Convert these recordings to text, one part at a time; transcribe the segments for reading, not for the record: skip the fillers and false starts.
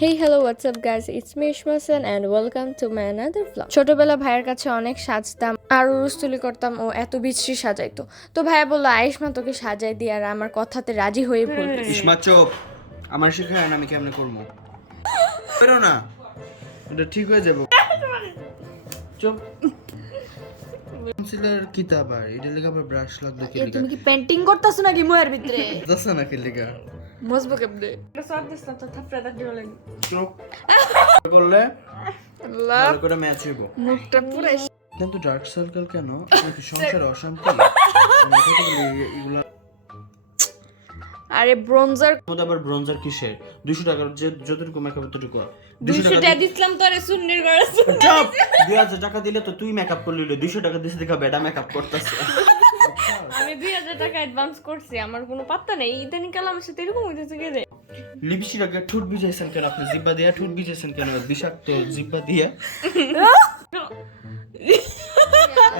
Hey hello what's up guys, it's me Ishmasan and welcome to my another vlog. ছোটবেলা ভাইয়ের কাছে অনেক সাজতাম আর উরুস্তুলি করতাম, ও এত বিশ্রী সাজাইতো। তো ভাইয়া বললো আয়েশমা তোকে সাজাই দি, আর আমার কথাতে রাজি হয়ে পড়ল। ইসমা চুপ, আমার শিখায় না আমি কেমনে করবো। বেরো না, এটা ঠিক হয়ে যাবে। চুপ। কনসিলার কিতাব আর এটা লেখা আবার ব্রাশ লাগবে কি লেখা? তুমি কি পেন্টিং করতেছো নাকি মোয়ের ভিতরে? দছনা না কি লেখা? মজবু কেমনে? সব দিস না তো থাপড়া দাও দিও লাগে। চুপ। করলে আল্লাহ ভালো করে ম্যাচ হইব। মুখটা পুরো কিন্তু ডার্ক সার্কেল কেন? কি সংসারে অশান্তি? আমি তো এগুলা আরে ব্রোঞ্জার মধ্যে আবার ব্রোঞ্জার কিসের? 200 টাকার যে যতটুকু মেকআপ ততটুকু। 200 টাকা দিছিলাম তো, আরে সুন্নির করে চুপ। 2000 টাকা দিলে তো তুই মেকআপ করলি, 200 টাকা দিছিস দেখা বেডা মেকআপ করতেছে। আমি 2000 টাকা অ্যাডভান্স করছি, আমার কোনো পাত্তা নেই। ইদানিং কাল আমার সাথে এরকম হইতেছে কে রে? লিপস্টিক আগে ঠোঁট ভিজাইছেন কেন আপনি? জিব্বা দিয়া ঠোঁট ভিজাইছেন কেন? বিষাক্ত জিব্বা দিয়া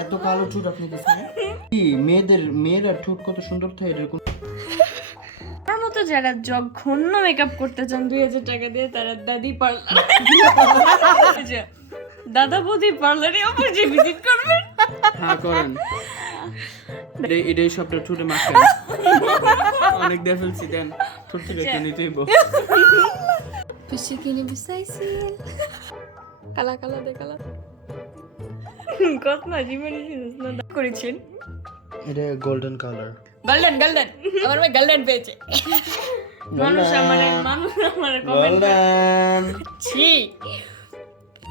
এত কালো ঠোঁট আপনি দিছেন? কি মেয়েরা ঠোঁট কত সুন্দর থাকে এরকম। আমার মতো যারা জঘন্য মেকআপ করতে চান 2000 টাকা দিয়ে, তারা দাদি পার্লার দাদা বৌদি পার্লারে অবশ্যই ভিজিট করবেন। হ্যাঁ করেন। এটাই সবটা ঠোঁটে মাখেন। অনেক দিয়ে ফেলছি, দেন ঠোঁট থেকে কিনে দিব। খুশি কিনে বিসাইছি। কালা কালা দে কালা কত না জীবনে না করেছেন। এটা গোল্ডেন কালার। গোল্ডেন গোল্ডেন আমার ভাই গোল্ডেন পেয়েছে। মানুষ আমারে কমেন্ট গোল্ডেন ছি।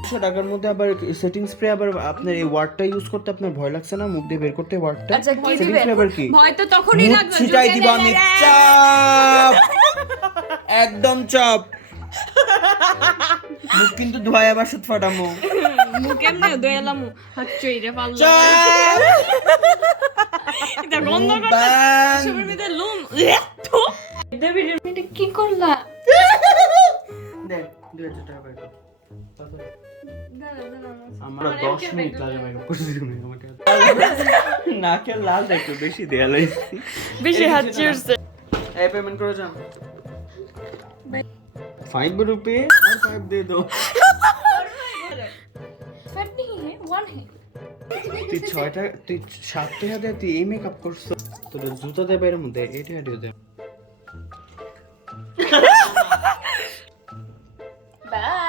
100 টাকার মধ্যে আবার সেটিং স্প্রে, আবার আপনার এই ওয়ার্ডটা ইউজ করতে আপনার ভয় লাগছে না? মুখ দিয়ে বের করতে ওয়ার্ডটা? আচ্ছা, কি সেটিং দিবেন? স্প্রে আবার কি? ভয় তো তখনই মুখ লাগবে ছিটাই দিব আমি। চাপ, একদম চাপ। মুখ কিন্তু ধোয়া আবার সুত ফাটামো। মুখ এমনি দয়ালাম হাত চইরে পারলাম। চাপ, এটা গন্ধ মুখ করতে বান। সবার ভিতরে লুম দেবী এটা কি করলা? দেখ 2000 টাকা পাই। দাঁড়া দাঁড়া আমরা 10 মিনিট লাগে মেকআপ করতে দিলাম আমাকে। নাকের লাল একটু বেশি দেয়া লাগছে। বেশি হাত চিরছে। এই পেমেন্ট করে যান। 5 रुपए और 5 दे दो। फट नहीं है, वन है। তুই 6টা তুই 7 টাকা দিয়ে তুই এই মেকআপ করছো? তোর জুতা দে বাইরের মধ্যে এটা হাঁটিয়ে দে। বাই